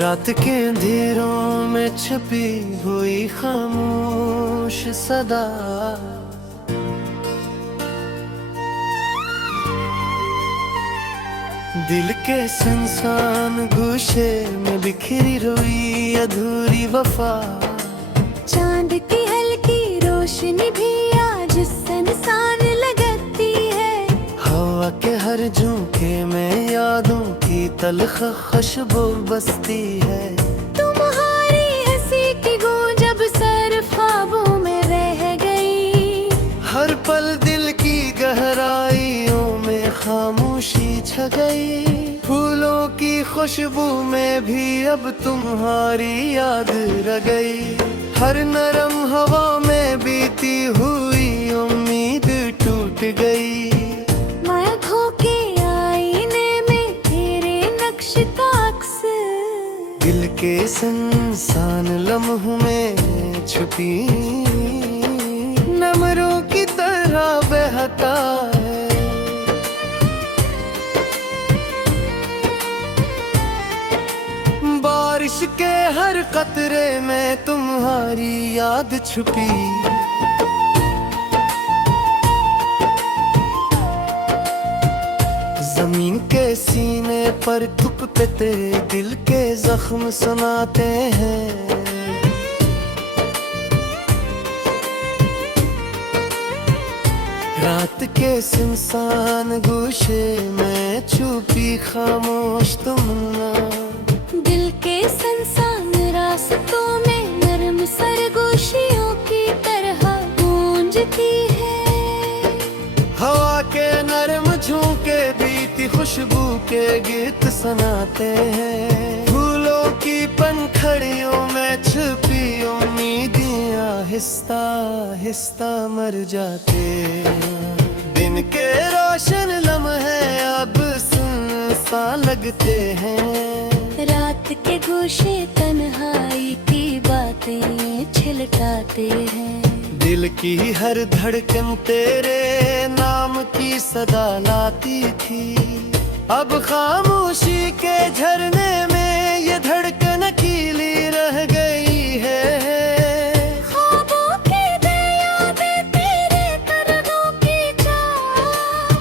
रात के अंधेरों में छुपी हुई खामोश सदा, दिल के सुनसान गोशे में बिखरी रोई अधूरी वफा। चांद की हल्की रोशनी भी आज सनसान लगती है। हवा के हर झोंके में यादों की तलख खुशबू बसती है। तुम्हारी हंसी की गूंज अब सर ख्वाबों में रह गई। हर पल दिल की गहराइयों में खामोशी छा गई। फूलों की खुशबू में भी अब तुम्हारी याद रह गई। हर नरम हवा में बीती हुई उम्मीद टूट गई। मैं खो के आईने में तेरे नक्श का अक्स, दिल के सुनसान लम्हों में छुपी नमरों की तरह बहता है। बारिश के हर कतरे में तुम्हारी याद छुपी। जमीन के सीने पर थुपते तेरे दिल के जख्म सुनाते हैं। रात के सुनसान गोशे में छुपी खामोश तमन्ना। दिल के सनसान रास्तों में नरम सरगोशियों की तरह गूंजती है। हवा के नरम झोंके बीती खुशबू के गीत सुनाते हैं। फूलों की पंखड़ियों में छुपी उम्मीदें आहिस्ता आहिस्ता मर जाते हैं। दिन के रोशन लम्हे अब सुनसान लगते हैं। रात के गोशे तन्हाई की बातें छिलटाते हैं। दिल की हर धड़कन तेरे नाम की सदा लाती थी। अब खामोशी के झरने में ये धड़कन अकेली रह गई है। ख्वाबों के दरिया में तेरे कदमों की चाह,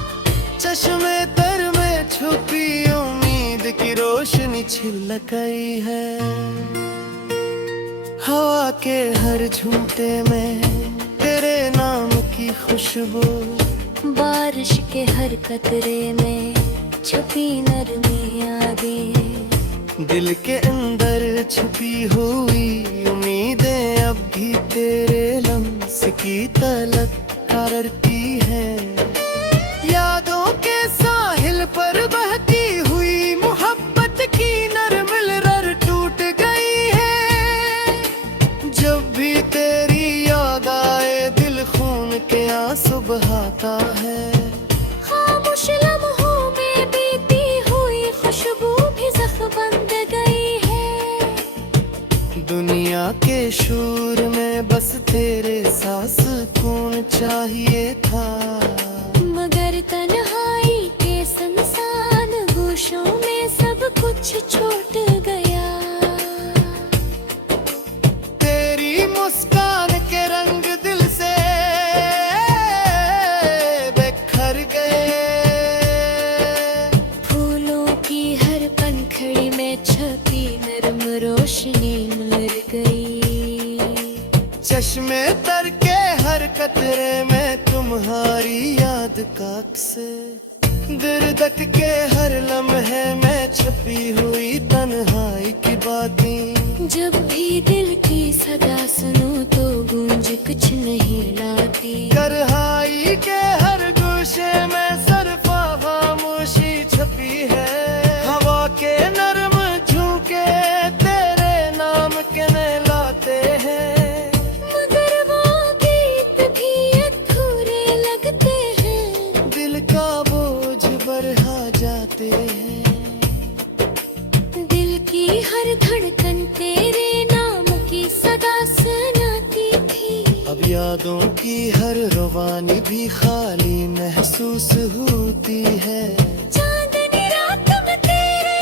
चश्मे तर में छुपी उम्मीद की रोशनी छिलक गई है। हवा के हर झूठे में तेरे नाम की खुशबू। बारिश के हर कतरे में छुपी नरमी यादें। दिल के अंदर छुपी हुई उम्मीदें अब भी तेरे लम्स की तलब करती है। यादों के साहिल पर बहती हुई मोहब्बत की नरम लहर टूट गई है। जब भी तेरी याद आए दिल खून के आंसू बहाता है। खामोश लम्हों में बीती हुई खुशबू भी जख्म बंद गई है। दुनिया के शोर में बस तेरे सांस कौन चाहिए था। मगर तन्हाई के सुनसान गोशों में सब कुछ छूट गया। तेरी मुस्कान के रंग दिल से बिखर गए। फूलों की हर पंखड़ी में छपी नरम रोशनी मर गई। चश्मे तर के हर कतरे में तुम्हारी याद का अक्स। दर्द के हर लम्हे में छपी हुई तन्हाई की बातें। जब भी दिल की सदा सुनूं तो गूंज कुछ नहीं लाती। करहाई के हर गोशे में सरफा खामोशी छपी है। हवा के नरम झोंके तेरे नाम के लाते हैं। मगर वो गीत भी अधूरे लगते हैं। दिल का बोझ बढ़ा जाते हैं। दिल की हर धड़कन तेरे नाम की सदा सुनाती थी। अब यादों की हर रवानी भी खाली महसूस होती है। चांदनी रात में तेरे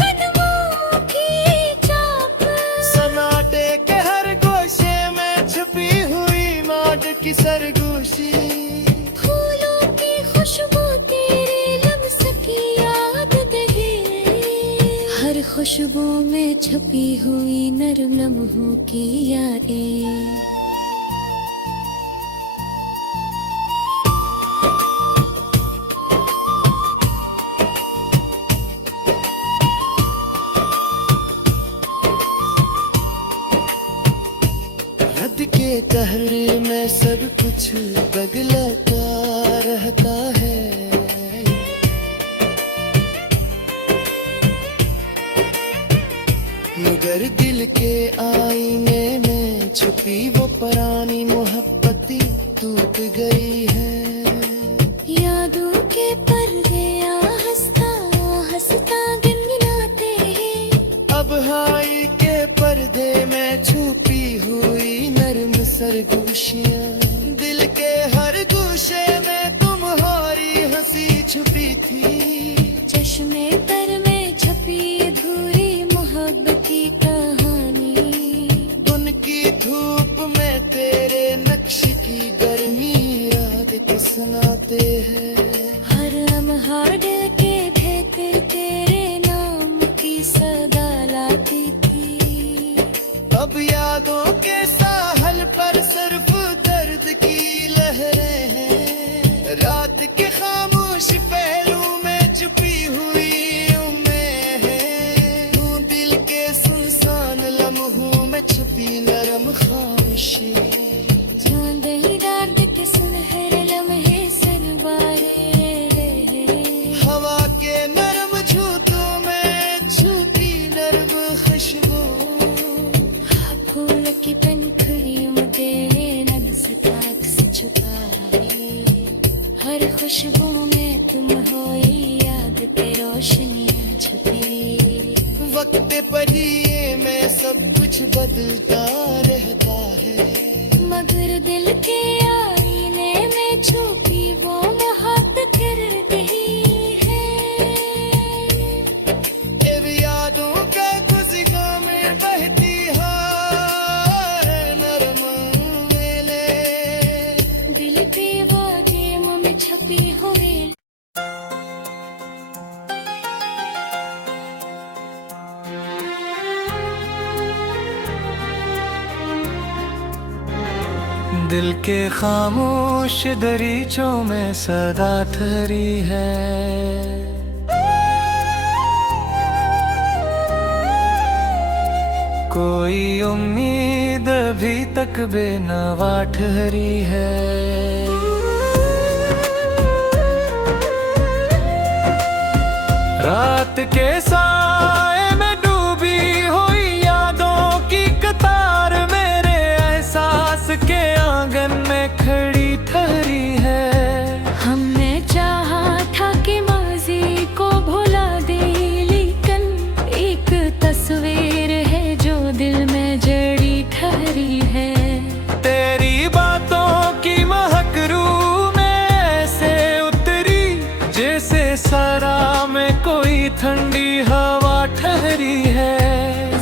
कदमों की खुशबू में छुपी हुई नरम लम्हों की यादें। रद के कहर में सब कुछ बदलता रहता है। मगर दिल के आईने में छुपी वो पुरानी मोहब्बत टूट गई है। यादों के पर्दे हंसता हंसता गिनगिनाते हैं। अब हाई के पर्दे में छुपी हुई नरम सरगोशियां, दिल के हर गोशे में तुम्हारी हंसी छुपी थी। चश्मे तर में छपी अधूरी मोहब्बत की कहानी। उनकी धूप में तेरे नक्श की गर्मी रात के सुनाते हैं। हर लम्हा दिल के भीतर तेरे नाम की सदा लाती थी। अब यादों के साहल पर सिर्फ दर्द की लहरें हैं। रात के खामोश पहलू में छुपी हुई उम्मीदें हैं। तू दिल के सुनसान लम्हों में छुपी नरम ख्वाहिशें। चांद ही रात के सुनहरे लम्हे सरवारे रहे। हवा के नरम झूठों में छुपी नरम खुशबू। फूल की पंखुड़ियों में तेरे नब्ज़ का अक्स छुपाई। हर खुशबू में तुम हो याद पे रोशनियां छुपी। वक्त पर ही ये में सब कुछ बदलता रहता है। मगर दिल के आईने में छुपी वो मोहब्बत फिर रही है। अब यादों का खुशगा में बहती है नरम मेले। दिल पे वो गेम में छपी हुई। दिल के खामोश दरीचों में सदा ठहरी है। कोई उम्मीद अभी तक बेनवा ठहरी है। रात के साए में डूबी हुई यादों की कतार मेरे एहसास के आंगन में खड़ी ठहरी है। हमने चाहा था कि माजी को भुला दे, लेकिन एक तस्वीर है जो दिल में जड़ी ठहरी है। तेरी बातों की महक रूह में ऐसे उतरी जैसे सरा में कोई ठंडी हवा ठहरी है।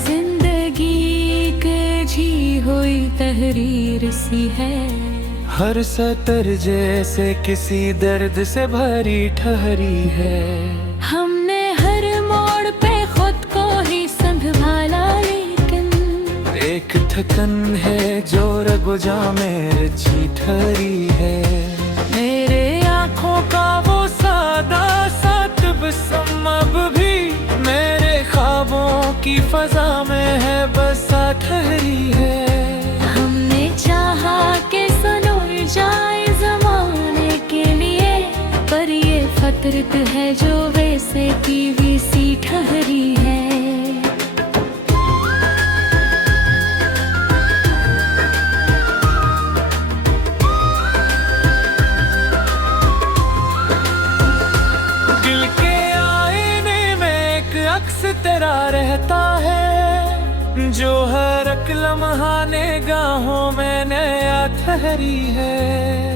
जिंदगी कजी हुई तहरीर सी है। हर सतर जैसे किसी दर्द से भरी ठहरी है। हमने हर मोड़ पे खुद को ही संभाला, लेकिन एक थकन है जो रगुजा में रची ठहरी है। मेरे आँखों का वो सादा सा तबस्सुम अब भी मेरे ख्वाबों की फजा में है बसा ठहरी है। हमने चाहा कि सुनो जाए जमाने के लिए, पर ये फतरत है जो वैसे की सी ठहरी है। दिल के आईने में एक अक्स तेरा रहता है, जो हर एक लम्हा निगाहों में नया ठहरी है।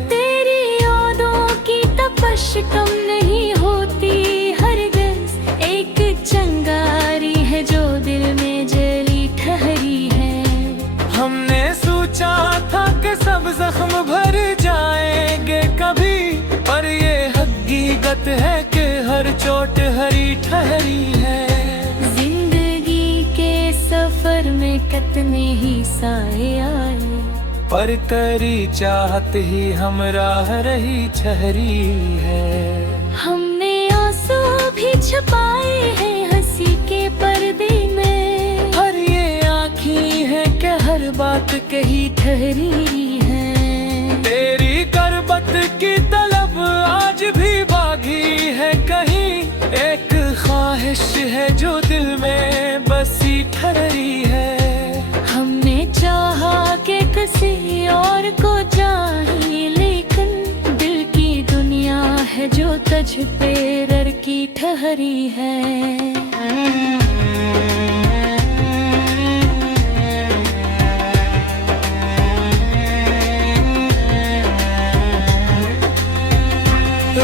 तेरी यादों की तपश कम नहीं होती, हरगिज़ एक चंगारी है जो दिल में जली ठहरी है। हमने सोचा था कि सब जख्म भर जाएंगे कभी, पर ये हकीकत है कि हर चोट हरी ठहरी है। जिंदगी बरसाए आए। पर करी चाहत ही हमराह रही ठहरी है। हमने आंसू भी छुपाए हैं हंसी के पर्दे में। और ये आँखी है कि हर बात कही ठहरी है। तेरी करबत की तलब आज भी बागी है कहीं। एक ख्वाहिश है जो दिल में बसी ठहरी है। हमने चाहा कि किसी और को चाहे, लेकिन दिल की दुनिया है जो तुझ पे रर की ठहरी है।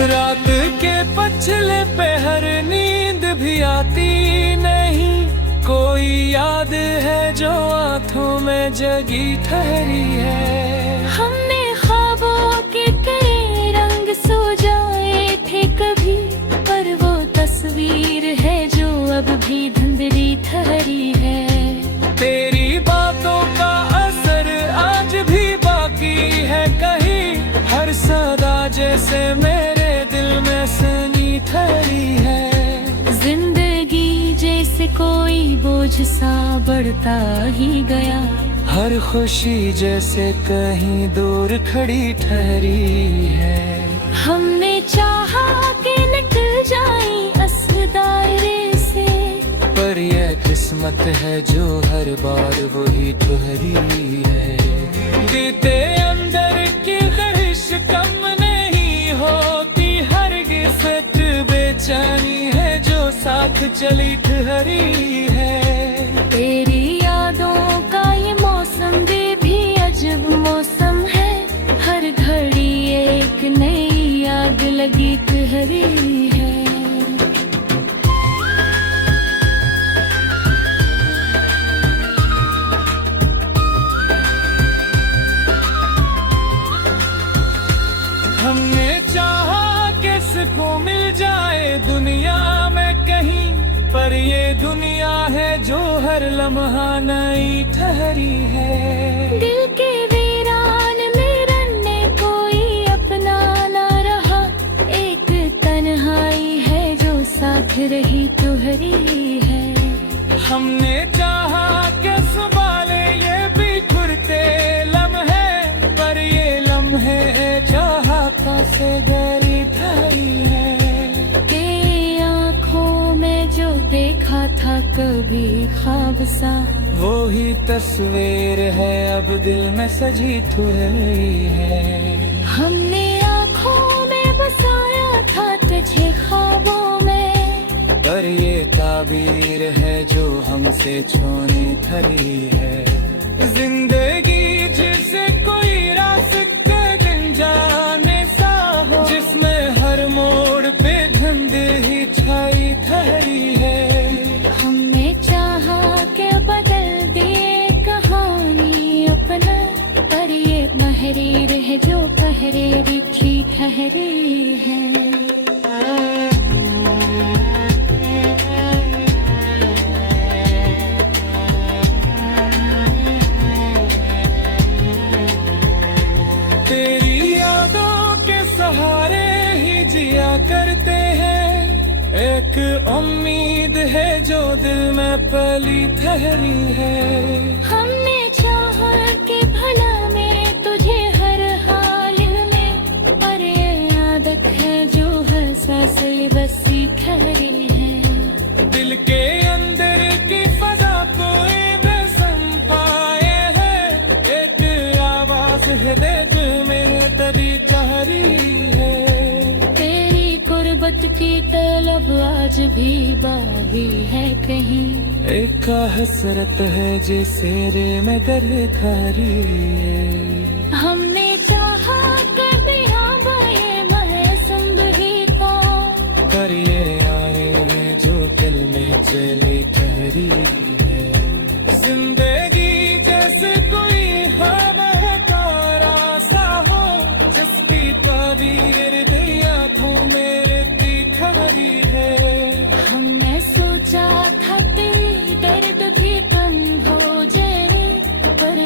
रात के पछले पहर नींद भी आती नहीं। कोई याद है जो आँखों में जगी ठहरी है। हमने ख्वाबों के कई रंग सो जाए थे कभी, पर वो तस्वीर है जो अब भी धुंधली ठहरी है। तेरी बातों का असर आज भी बाकी है कहीं। हर सदा जैसे मेरे दिल में सनी ठहरी है। जिंदगी जैसे कोई बोझ सा बढ़ता ही गया। हर खुशी जैसे कहीं दूर खड़ी ठहरी है। हमने चाहा कि निकल जाए अस दायरे से, पर यह किस्मत है जो हर बार वही ठहरी है। बीते अंदर की ख्वाहिश कम नहीं होती हरगिज़। बेचैनी है जो साथ चली ठहरी है। तेरी यादों का ये मौसम भी अजब मौसम है। हर घड़ी एक नई आग लगी ठहरी है। हमने चाहा किसको मिल जाए दुनिया में कहीं। पर ये दुनिया है जो हर लम्हा नई ठहरी है। दिल के वीरान में रन्ने कोई अपना ना रहा। एक तन्हाई है जो साथ रही ठहरी है। हमने चाहा कि संभाले ये बिखरते लम्हे। पर ये लम्हे चाहा से गहरी ठहरी है। तेरी आँखों में जो देखा था कभी ख्वाब सा, वो ही तस्वीर है अब दिल में सजी ठहरी है। हमने आँखों में बसाया था तुझे ख्वाबों में। पर ये ताबीर है जो हमसे छोने ठहरी है। जिंदगी जिसे कोई रास्ते दिन जाने सा हो, जिसमें हर मोड़ पे धुंध ही छाई ठहरी है। हमने चाहा कि बदल दिए कहानी अपना, पर ये महरीर है जो पहरेरी की ठहरी है। तेरी यादों के सहारे ही जिया करते हैं। एक उम्मीद है जो दिल में पली ठहरी है। हमने चाहा कि भला में तुझे हर हाल में, पर ये आदत है जो हर सांस बसी ठहरी है। दिल के अंदर की फजा कोई बेसम पाए है। एक आवाज है दिल में तभी ठहरी है। तेरी गुर्बत की तलब आज भी बागी है कहीं। एक हसरत है जिसे रे में दरकारी है। हमने चाहा कभी ये महसूम भी था, पर ये आए हैं जो दिल में चली ठहरी है। जिंदगी जैसे कोई हमारा सा हो, जिसकी तारीर दिया तो मेरे ठहरी है। हमने सोचा था तेरी दर्द भी कम हो जाए, पर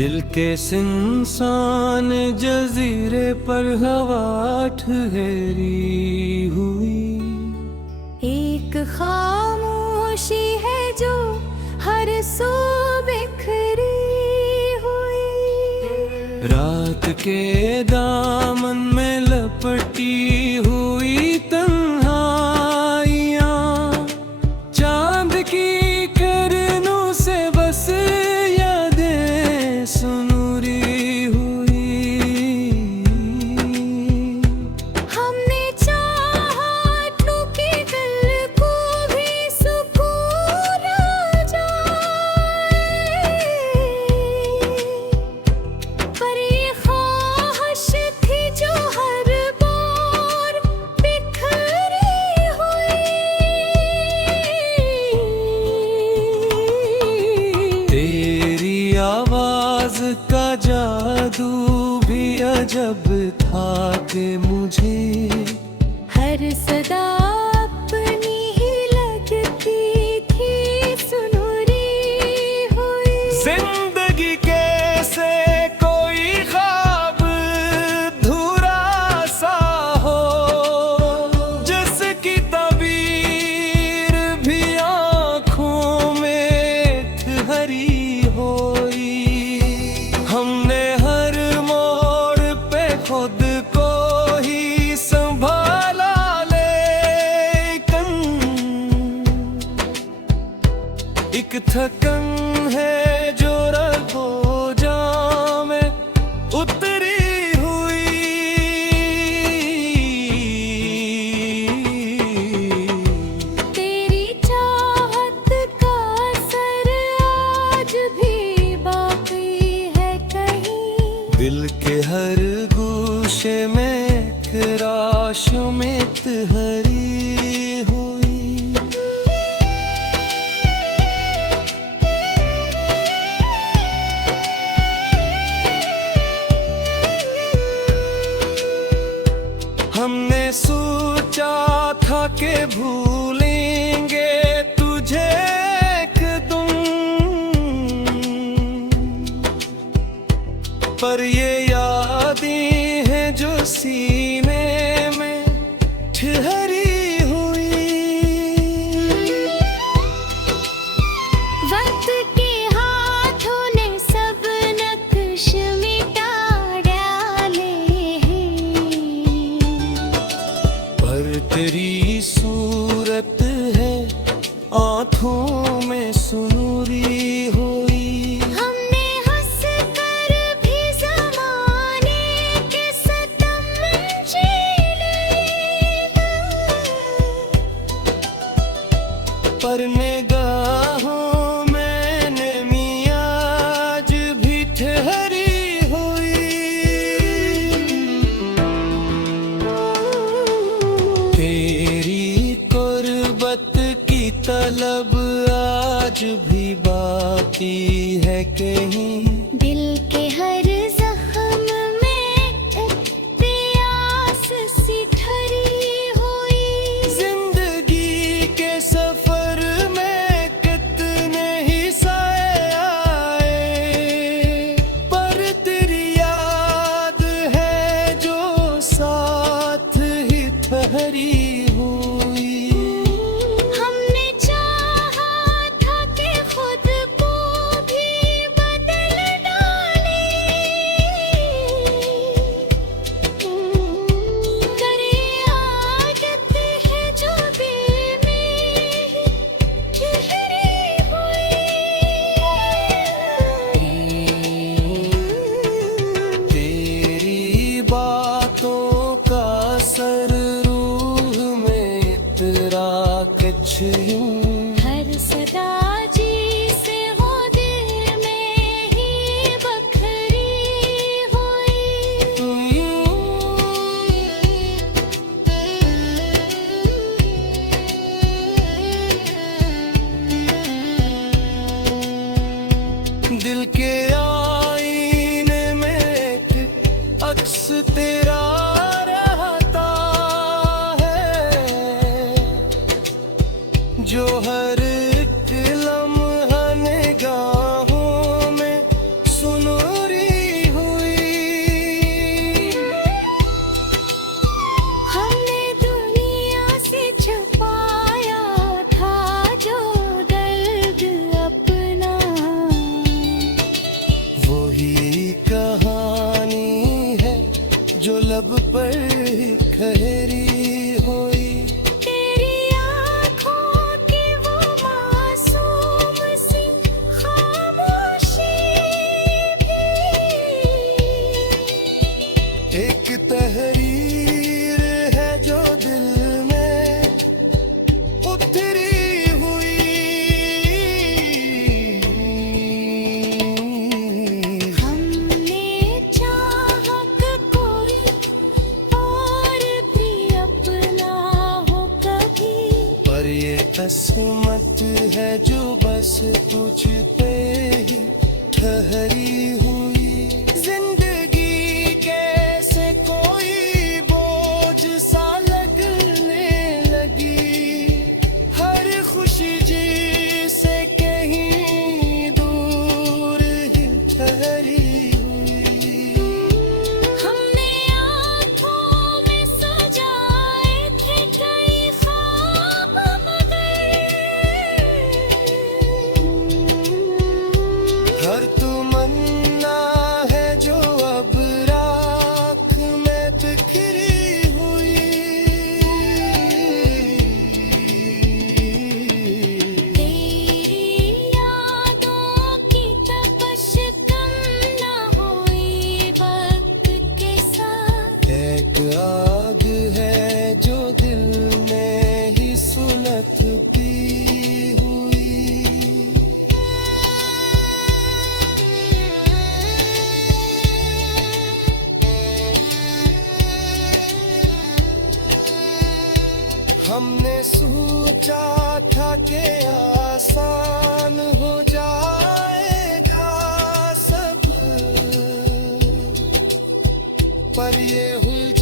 दिल के सुनसान जजीरे पर हवा ठहरी हुई। एक खामोशी है जो हर सू बिखरी हुई। रात के दामन में लपटी हुई तन्हाइयाँ, चांद की किरणों से बस यादें सुनूरी हुई। हमने चाहा कि दिल को भी सुकून आ जाए, पर ये ख्वाहिश थी जो हर बार बिखरी हुई। तेरी आवाज का जादू भी अजब था कि मुझे हर सदा अपनी ही लगती थी सुनूरी हुई। जिंदगी कैसे कोई ख्वाब धुरा सा हो, जिसकी तबीर भी आँखों में ठहरी हुई। हमने हर मोड़ पे खुद को ही संभाला, लेकिन एक थकन है जो रगो जामे उतरी हुई। तेरी चाहत का असर आज भी बाकी है कहीं। दिल के हर गोशे में खराश में तहरी हुई। हमने सोचा था कि भूलेंगे तुझे एक दिन, पर ये यादें हैं जो सीने में ठहरी हुई। वक्त के हाथों ने सब नक्श मिटा डाले हैं, पर तेरी सूरत है आँखों में सुनूरी हुई। हमने हंस कर भी ज़माने के सितम झेले, पर निगाहों में नमी आज भी ठहरी हुई। तेरी कुर्बत की तलब आज भी बाकी है कहीं। दिल के हर जख्म में एक प्यास सी ठहरी हुई। जिंदगी के सफर में कितने ही साए आए, पर तेरी याद है जो साथ ही ठहरी हुई। हमने चाहा था कि खुद को भी बदल डाले, पर ये आदत है जो दिल में ही ठहरी हुई। तेरी बातों का असर रूह में तेरा कुछ यूं। हर सदा जी से हो दिल में ही बखरी हुई। दिल के आईने में एक अक्स तेरा रहता है, जो हर एक लम्हा निगाहों में सुनो पर ये किस्मत है जो बस तुझ पे ही ठहरी हुई। जिंदगी कैसे कोई बोझ सा लगने लगी, हर खुशी जी से कहीं दूर ही ठहरी हुई। हमने आँखों में सजाए थे कई ख्वाब हर तमन्ना है जो अब राख में बिखरी हुई। तेरी यादों की तपश कम न हुई वक्त के साथ। एक आग है जो दिल में ही सुलगती हुई। हमने सोचा था कि आसान हो जाएगा सब, पर ये हुई